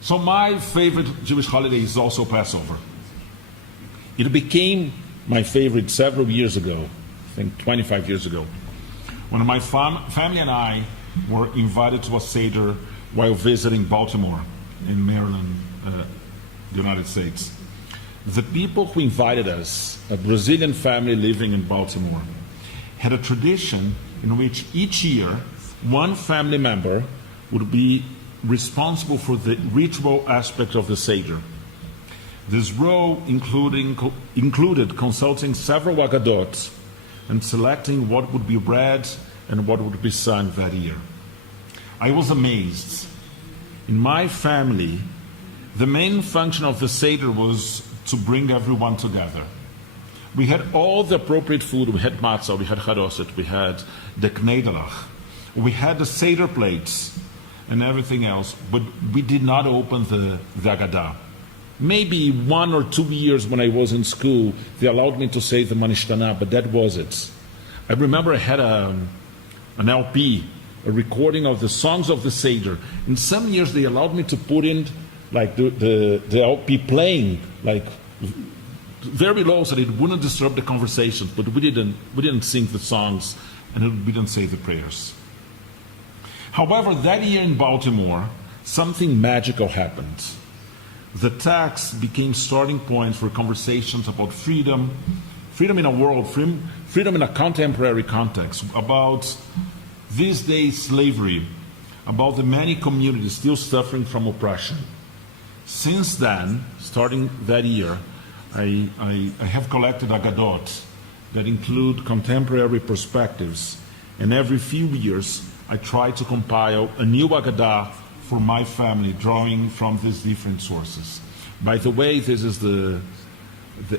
So my favorite Jewish holiday is also Passover. It became my favorite several years ago, I think 25 years ago, when my family and I were invited to a Seder while visiting Baltimore in Maryland, the United States. The people who invited us, a Brazilian family living in Baltimore, had a tradition in which each year one family member would be responsible for the ritual aspect of the Seder. This role included consulting several Aggadot and selecting what would be read and what would be sung that year. I was amazed. In my family, the main function of the Seder was to bring everyone together. We had all the appropriate food. We had matzah, we had charoset, we had the knedelach, we had the Seder plates and everything else, but we did not open the Haggadah. Maybe 1 or 2 years when I was in school, they allowed me to say the Manishtana, but that was it. I remember I had an LP, a recording of the songs of the Seder. In some years they allowed me to put in like the LP playing like very low so that it wouldn't disturb the conversations, but we didn't sing the songs and we didn't say the prayers. However, that year in Baltimore, something magical happened. The text became starting point for conversations about freedom in a world, freedom in a contemporary context, about these days slavery, about the many communities still suffering from oppression. Since then, starting that year, I have collected Aggadot that include contemporary perspectives, and every few years I try to compile a new Haggadah for my family, drawing from these different sources. By the way, this is the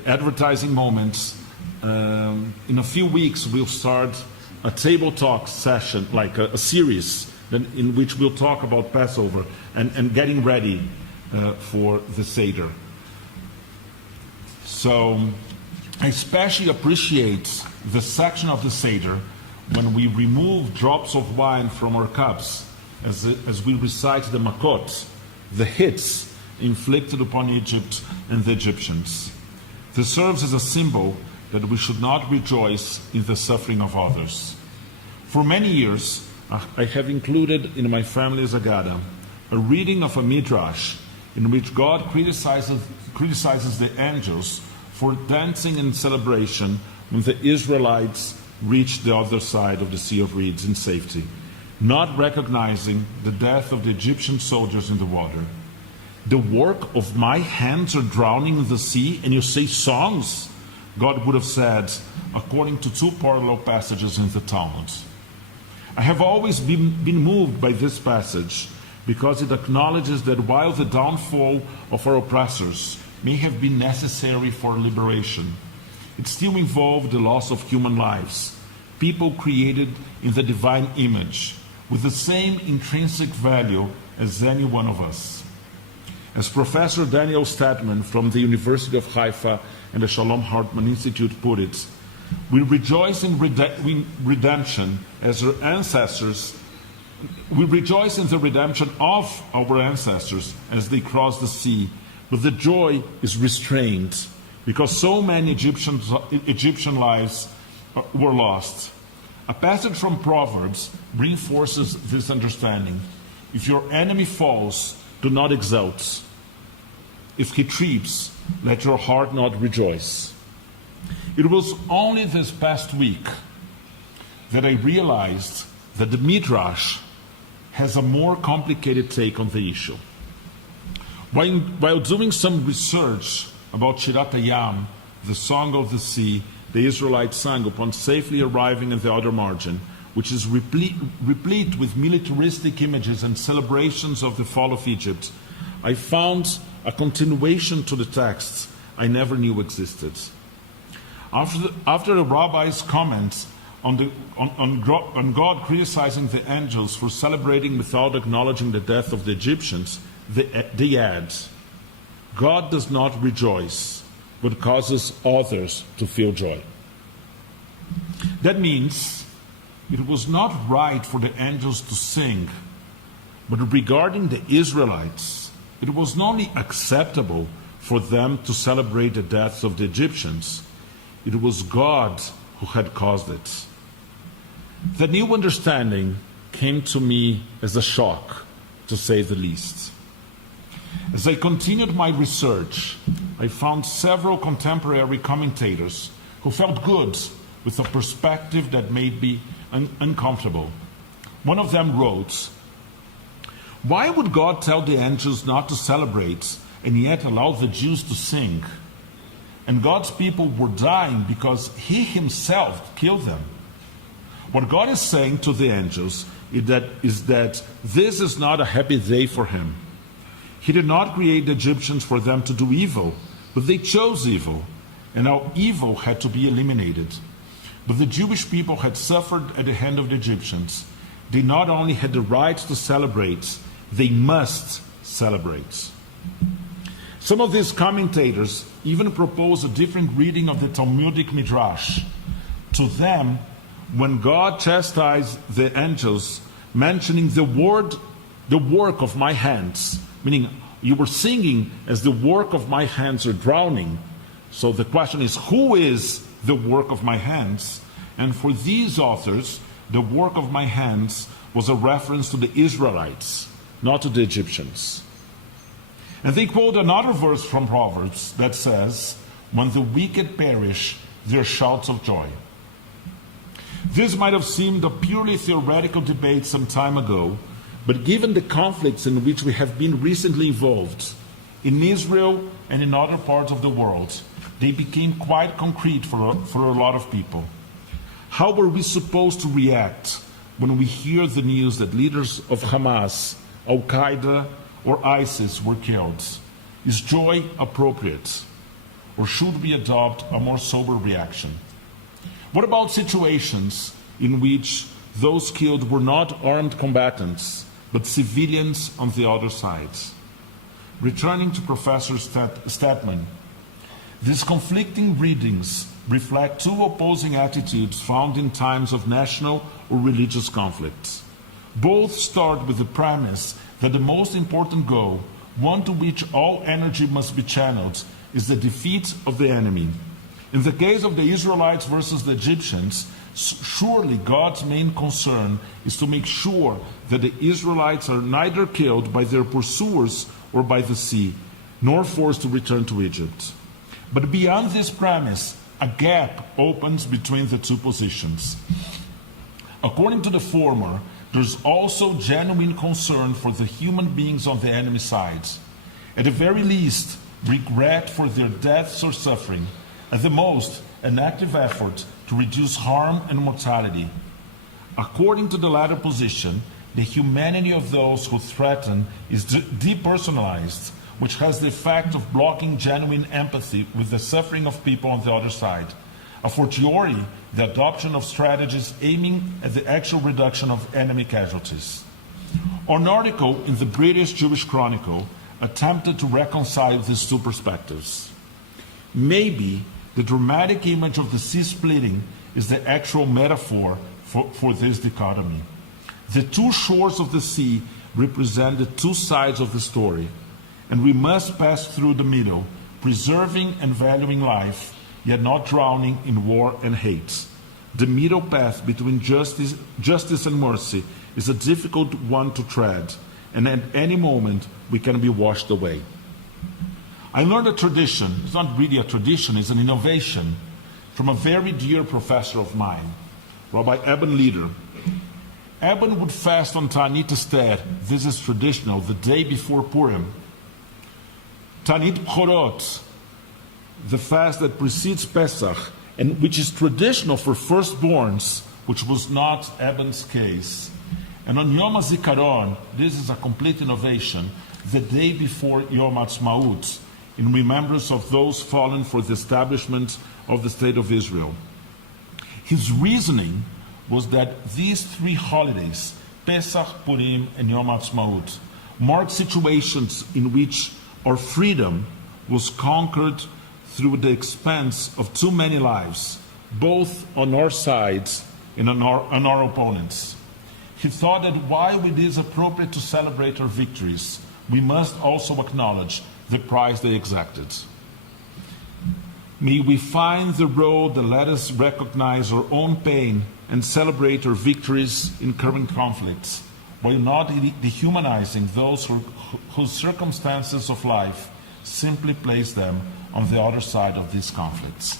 advertising moment. In a few weeks, we'll start a table talk session, like a series in which we'll talk about Passover and getting ready for the Seder. So I especially appreciate the section of the Seder when we remove drops of wine from our cups as we recite the makot, the hits inflicted upon Egypt and the Egyptians. This serves as a symbol that we should not rejoice in the suffering of others. For many years, I have included in my family's Haggadah a reading of a midrash in which God criticizes the angels for dancing in celebration when the Israelites reached the other side of the Sea of Reeds in safety, not recognizing the death of the Egyptian soldiers in the water. The work of my hands are drowning in the sea, and you say songs? God would have said, according to 2 parallel passages in the Talmud. I have always been moved by this passage because it acknowledges that while the downfall of our oppressors may have been necessary for liberation, it still involved the loss of human lives, people created in the divine image, with the same intrinsic value as any one of us. As Professor Daniel Statman from the University of Haifa and the Shalom Hartman Institute put it, we rejoice in redemption as our ancestors. We rejoice in the redemption of our ancestors as they crossed the sea, but the joy is restrained because so many Egyptian lives were lost. A passage from Proverbs reinforces this understanding. If your enemy falls, do not exult. If he trips, let your heart not rejoice. It was only this past week that I realized that the Midrash has a more complicated take on the issue. While doing some research about Shirat Hayam, the Song of the Sea, the Israelites sang upon safely arriving at the other margin, which is replete with militaristic images and celebrations of the fall of Egypt, I found a continuation to the text I never knew existed. After the rabbi's comments on God criticizing the angels for celebrating without acknowledging the death of the Egyptians, they add, God does not rejoice, but causes others to feel joy. That means it was not right for the angels to sing, but regarding the Israelites, it was not only acceptable for them to celebrate the deaths of the Egyptians, it was God who had caused it. The new understanding came to me as a shock, to say the least. As I continued my research, I found several contemporary commentators who felt good with a perspective that made me uncomfortable. One of them wrote, "Why would God tell the angels not to celebrate and yet allow the Jews to sing? And God's people were dying because He Himself killed them. What God is saying to the angels is that this is not a happy day for Him. He did not create the Egyptians for them to do evil, but they chose evil, and now evil had to be eliminated. But the Jewish people had suffered at the hand of the Egyptians. They not only had the right to celebrate, they must celebrate." Some of these commentators even propose a different reading of the Talmudic Midrash. To them, when God chastised the angels, mentioning the work of my hands, meaning you were singing as the work of my hands are drowning. So the question is, who is the work of my hands? And for these authors, the work of my hands was a reference to the Israelites, not to the Egyptians. And they quote another verse from Proverbs that says, "When the wicked perish, there are shouts of joy." This might have seemed a purely theoretical debate some time ago, but given the conflicts in which we have been recently involved, in Israel and in other parts of the world, they became quite concrete for a lot of people. How were we supposed to react when we hear the news that leaders of Hamas, Al-Qaeda, or ISIS were killed? Is joy appropriate? Or should we adopt a more sober reaction? What about situations in which those killed were not armed combatants, but civilians on the other side? Returning to Professor Statman, these conflicting readings reflect two opposing attitudes found in times of national or religious conflicts. Both start with the premise that the most important goal, one to which all energy must be channeled, is the defeat of the enemy. In the case of the Israelites versus the Egyptians, surely God's main concern is to make sure that the Israelites are neither killed by their pursuers or by the sea, nor forced to return to Egypt. But beyond this premise, a gap opens between the two positions. According to the former, there's also genuine concern for the human beings on the enemy side. At the very least, regret for their deaths or suffering. At the most, an active effort to reduce harm and mortality. According to the latter position, the humanity of those who threaten is depersonalized, which has the effect of blocking genuine empathy with the suffering of people on the other side. A fortiori, the adoption of strategies aiming at the actual reduction of enemy casualties. An article in the British Jewish Chronicle attempted to reconcile these two perspectives. Maybe the dramatic image of the sea splitting is the actual metaphor for this dichotomy. The two shores of the sea represent the two sides of the story, and we must pass through the middle, preserving and valuing life, yet not drowning in war and hate. The middle path between justice and mercy is a difficult one to tread, and at any moment we can be washed away. I learned a tradition, it's not really a tradition, it's an innovation, from a very dear professor of mine, Rabbi Eben Leder. Eben would fast on Ta'anit Esther, this is traditional, the day before Purim. Ta'anit Bchorot, the fast that precedes Pesach, and which is traditional for firstborns, which was not Eben's case. And on Yom HaZikaron, this is a complete innovation, the day before Yom HaTzmaut, in remembrance of those fallen for the establishment of the State of Israel. His reasoning was that these three holidays, Pesach, Purim, and Yom HaTzmaut, mark situations in which our freedom was conquered through the expense of too many lives, both on our sides and on our opponents. He thought that while it is appropriate to celebrate our victories, we must also acknowledge the price they exacted. May we find the road that let us recognize our own pain and celebrate our victories in current conflicts, while not dehumanizing those whose circumstances of life simply place them on the other side of these conflicts.